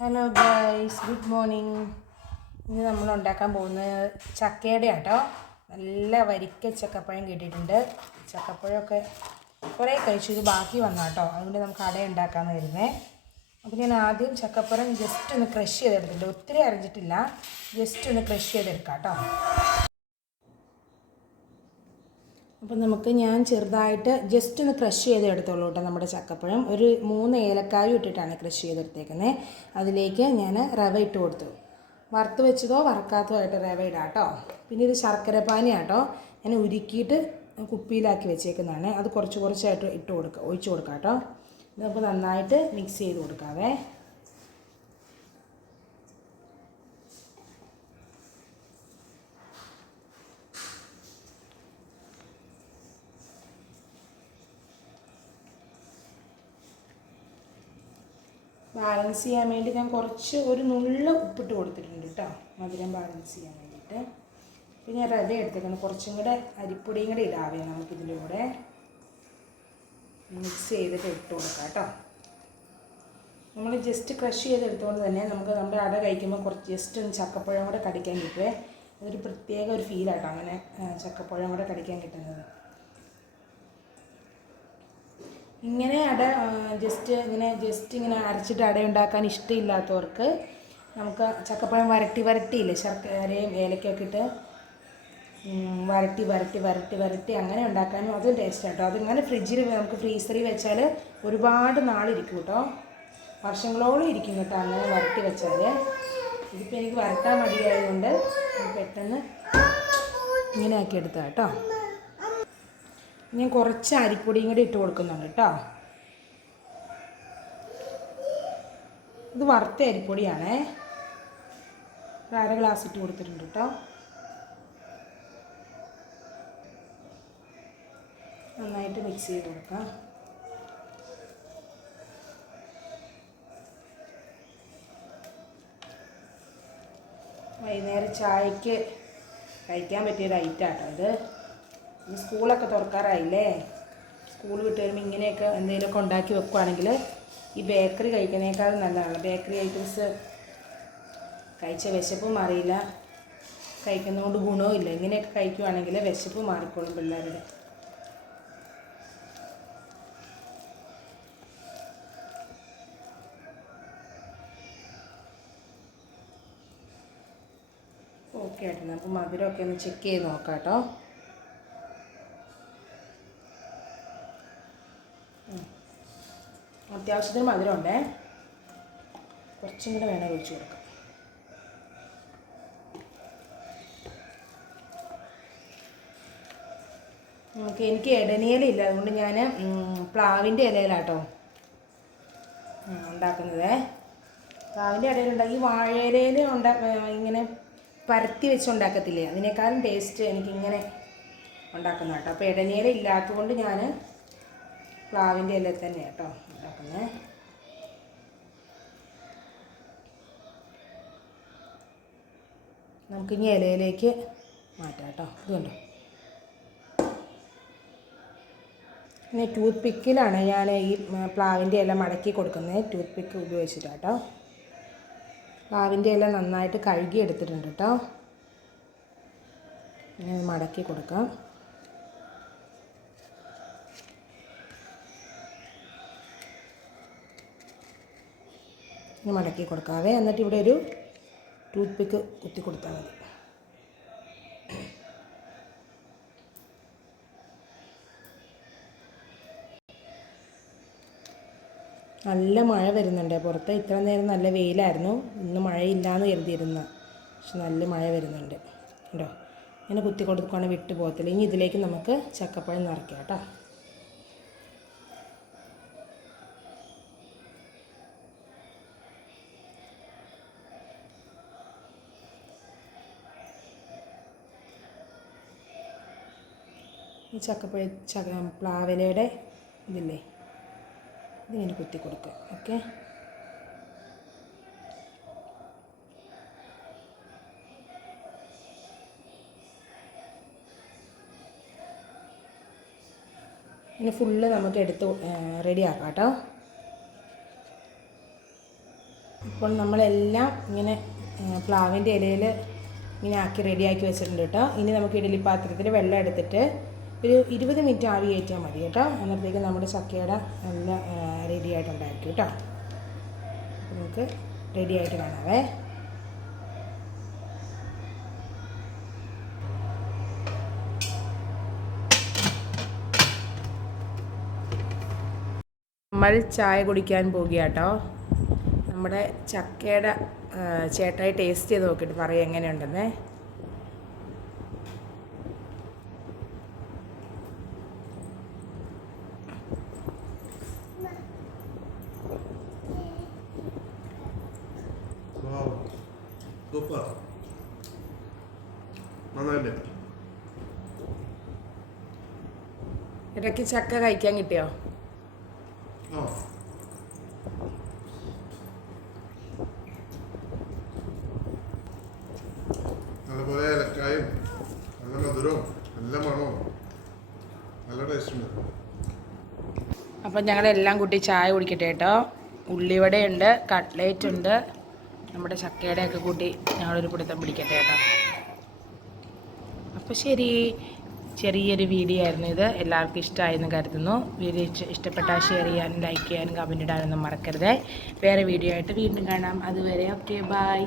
Hello guys, good morning. ഇന്ന് നമ്മൾ ഉണ്ടാക്കാൻ പോകുന്നത് ചക്കയുടെ ആട്ടോ. നല്ല വരിക്ക ചക്കപ്പഴം കിട്ടിയിട്ടുണ്ട്. ചക്കപ്പഴമൊക്കെ കുറേ കഴിച്ചു, ഇത് ബാക്കി വന്നാട്ടോ. അതുകൊണ്ട് നമുക്ക് അട ഉണ്ടാക്കാമെന്ന് വരുന്നേ. അപ്പോൾ ഞാൻ ആദ്യം ചക്കപ്പഴം ജസ്റ്റ് ഒന്ന് ക്രഷ് ചെയ്തെടുത്തിട്ടുണ്ട്. ഒത്തിരി അരഞ്ഞിട്ടില്ല, ജസ്റ്റ് ഒന്ന് ക്രഷ് ചെയ്തെടുക്കാം കേട്ടോ. അപ്പം ഞാൻ ചെറുതായിട്ട് ജസ്റ്റ് ഒന്ന് ക്രഷ് ചെയ്തെടുത്തോളൂ കേട്ടോ. നമ്മുടെ ചക്കപ്പഴം ഒരു 3 ഏലക്കായും ഇട്ടിട്ടാണ് ക്രഷ് ചെയ്തെടുത്തേക്കുന്നത്. അതിലേക്ക് ഞാൻ റവ ഇട്ട് കൊടുത്തു. വറുത്ത് വെച്ചതോ വറക്കാത്തതോ ആയിട്ട് റവ ഇടാം കേട്ടോ. പിന്നെ ഇത് ശർക്കര പാനിയാട്ടോ. ഞാൻ ഉരുക്കിയിട്ട് കുപ്പിയിലാക്കി വെച്ചേക്കുന്നതാണ്. അത് കുറച്ച് കുറച്ചായിട്ട് ഒഴിച്ച് കൊടുക്കാം കേട്ടോ. ഇത് നമുക്ക് നന്നായിട്ട് മിക്സ് ചെയ്ത് കൊടുക്കാവേ. ബാലൻസ് ചെയ്യാൻ വേണ്ടി ഞാൻ ഒരു നുള്ള ഉപ്പിട്ട് കൊടുത്തിട്ടുണ്ട് കേട്ടോ, മധുരം ബാലൻസ് ചെയ്യാൻ വേണ്ടിയിട്ട്. പിന്നെ ഞാൻ റവ എടുത്തേക്കണം, കുറച്ചും കൂടെ അരിപ്പൊടിയും കൂടെ ഇടാവേ നമുക്കിതിൻ്റെ കൂടെ. മിക്സ് ചെയ്തിട്ട് ഇട്ട് കൊടുക്കാം കേട്ടോ. നമ്മൾ ജസ്റ്റ് ക്രഷ് ചെയ്തെടുത്തുകൊണ്ട് തന്നെ നമുക്ക് നമ്മുടെ അട കഴിക്കുമ്പോൾ ജസ്റ്റ് ഒന്ന് ചക്കപ്പഴം കൂടെ കടിക്കാൻ കിട്ടുമേ. അതൊരു പ്രത്യേക ഒരു ഫീലാട്ടോ അങ്ങനെ ചക്കപ്പഴം കൂടെ കടിക്കാൻ കിട്ടുന്നത്. ഇങ്ങനെ അട ജസ്റ്റ് ഇങ്ങനെ അരച്ചിട്ട് അട ഉണ്ടാക്കാൻ ഇഷ്ടമില്ലാത്തവർക്ക് നമുക്ക് ചക്കപ്പഴം വരട്ടിയില്ലേ, ശർക്കരയും ഏലക്കൊക്കെ ഇട്ട് വരട്ടി അങ്ങനെ ഉണ്ടാക്കാനും അതും ടേസ്റ്റ് ആട്ടോ. അതിങ്ങനെ നമുക്ക് ഫ്രീസറിൽ വെച്ചാൽ ഒരുപാട് നാളിരിക്കും കേട്ടോ, വർഷങ്ങളോളം ഇരിക്കും കേട്ടോ അങ്ങനെ വരട്ടി വെച്ചാൽ. ഇതിപ്പോൾ എനിക്ക് വരട്ടാൻ മടിയായതുകൊണ്ട് പെട്ടെന്ന് ഇങ്ങനെ ആക്കി എടുത്താൽ കേട്ടോ. ഞാൻ കുറച്ച് അരിപ്പൊടിയും കൂടി ഇട്ട് കൊടുക്കുന്നുണ്ട് കേട്ടോ. ഇത് വറുത്ത അരിപ്പൊടിയാണേ. ഒരു 1/2 ഗ്ലാസ് ഇട്ട് കൊടുത്തിട്ടുണ്ട് കേട്ടോ. നന്നായിട്ട് മിക്സ് ചെയ്ത് കൊടുക്കാം. വൈകുന്നേരം ചായക്ക് കഴിക്കാൻ പറ്റിയൊരു ഐറ്റാട്ടോ ഇത്. സ്കൂളൊക്കെ തുറക്കാറായില്ലേ. സ്കൂൾ വിട്ട് വരുമ്പോൾ ഇങ്ങനെയൊക്കെ എന്തെങ്കിലുമൊക്കെ ഉണ്ടാക്കി വെക്കുകയാണെങ്കിൽ ഈ ബേക്കറി കഴിക്കുന്നതിനേക്കാളും നല്ലതാണ്. ബേക്കറി ഐറ്റംസ് കഴിച്ച വിശപ്പ് മാറിയില്ല, കഴിക്കുന്നതുകൊണ്ട് ഗുണവും ഇല്ല. ഇങ്ങനെയൊക്കെ കഴിക്കുകയാണെങ്കിൽ വിശപ്പ് മാറിക്കോളും പിള്ളേരുടെ. ഓക്കെ ആയിട്ട് നമുക്ക് മധുരമൊക്കെ ഒന്ന് ചെക്ക് ചെയ്ത് നോക്കാം കേട്ടോ. അത്യാവശ്യത്തിന് മധുരമുണ്ടേ, കുറച്ചും കൂടെ വേണം ഒഴിച്ച് കൊടുക്കാം. എനിക്ക് ഇടനിയിലില്ല, അതുകൊണ്ട് ഞാൻ പ്ലാവിൻ്റെ ഇലയിലാട്ടോ ഉണ്ടാക്കുന്നത്. പ്ലാവിൻ്റെ ഇലയിലുണ്ടാക്കി വാഴയിലയിൽ ഇങ്ങനെ പരത്തി വെച്ച് ഉണ്ടാക്കത്തില്ലേ, അതിനേക്കാളും ടേസ്റ്റ് എനിക്കിങ്ങനെ ഉണ്ടാക്കുന്ന കേട്ടോ. അപ്പോൾ ഇടനിയില ഇല്ലാത്തതുകൊണ്ട് ഞാൻ പ്ലാവിൻ്റെ ഇല തന്നെ കേട്ടോ ഉണ്ടാക്കുന്നത്. നമുക്കിനി ഇലയിലേക്ക് മാറ്റാം കേട്ടോ. ഇതുകൊണ്ട് പിന്നെ ടൂത്ത് പിക്കിലാണ് ഞാൻ ഈ പ്ലാവിൻ്റെ ഇല മടക്കി കൊടുക്കുന്നത്. ടൂത്ത് പിക്ക് ഉപയോഗിച്ചിട്ടാട്ടോ. പ്ലാവിൻ്റെ ഇല നന്നായിട്ട് കഴുകി എടുത്തിട്ടുണ്ട് കേട്ടോ. ഇങ്ങനെ മടക്കി കൊടുക്കാം. മടക്കി കൊടുക്കാവേ. എന്നിട്ട് ഇവിടെ ഒരു ടൂത്ത് പിക്ക് കുത്തി കൊടുത്താൽ മതി. നല്ല മഴ വരുന്നുണ്ട് പുറത്ത്. ഇത്ര നേരം നല്ല വെയിലായിരുന്നു, ഇന്ന് മഴയില്ലാന്ന് കരുതിയിരുന്ന, പക്ഷെ നല്ല മഴ വരുന്നുണ്ട് കേട്ടോ. ഇങ്ങനെ കുത്തി കൊടുക്കുകയാണെങ്കിൽ വിട്ടു പോകത്തില്ല. ഇനി ഇതിലേക്ക് നമുക്ക് ചക്കപ്പഴം നിറയ്ക്കാം കേട്ടോ. ഈ പ്ലാവിലയുടെ ഇതില്ലേ, ഇതിങ്ങനെ കുത്തി കൊടുക്കുക. ഓക്കെ, ഇനി ഫുള്ള് നമുക്ക് എടുത്ത് റെഡിയാക്കാം കേട്ടോ. ഇപ്പോൾ നമ്മളെല്ലാം ഇങ്ങനെ പ്ലാവിൻ്റെ ഇലയിൽ ഇങ്ങനെ ആക്കി റെഡിയാക്കി വെച്ചിട്ടുണ്ട് കേട്ടോ. ഇനി നമുക്ക് ഇഡലി പാത്രത്തിൽ വെള്ളം എടുത്തിട്ട് ഒരു 20 മിനിറ്റ് ആവി കയറ്റിയാൽ മതി കേട്ടോ. അന്നേരത്തേക്ക് നമ്മുടെ ചക്കയുടെ നല്ല റെഡി ആയിട്ടുണ്ടായിരിക്കും കേട്ടോ. നമുക്ക് റെഡി ആയിട്ട് കാണാവേ. നമ്മൾ ചായ കുടിക്കാൻ പോകുകയാട്ടോ. നമ്മുടെ ചക്കയുടെ ചേട്ടായി ടേസ്റ്റ് ചെയ്ത് നോക്കിയിട്ട് പറയാം എങ്ങനെയുണ്ടെന്നേ. സൂപ്പർ, നന്നായില്ലേ? ഇടയ്ക്ക് ചക്ക കഴിക്കാൻ കിട്ടിയോ? നല്ലപോലെ ഏലക്കായും നല്ല മധുരവും നല്ല മണവും നല്ല ടേസ്റ്റ് ഉണ്ട്. അപ്പം ഞങ്ങളെല്ലാം കൂട്ടി ചായ കുടിക്കട്ടെ കേട്ടോ. ഉള്ളിവടയുണ്ട്, കട്ട്ലേറ്റ് ഉണ്ട്, നമ്മുടെ ചക്കയുടെയൊക്കെ കൂട്ടി ഞങ്ങളൊരു പിടുത്തം പിടിക്കട്ടെ കേട്ടോ. അപ്പോൾ ശരി, ചെറിയൊരു വീഡിയോ ആയിരുന്നു ഇത്. എല്ലാവർക്കും ഇഷ്ടമായെന്ന് കരുതുന്നു. വീഡിയോ ഇഷ്ടപ്പെട്ടാൽ ഷെയർ ചെയ്യാനും ലൈക്ക് ചെയ്യാനും കമൻറ്റ് ഇടാനൊന്നും മറക്കരുത്. വേറെ വീഡിയോ ആയിട്ട് വീണ്ടും കാണാം. അതുവരെ ഓക്കെ, ബൈ.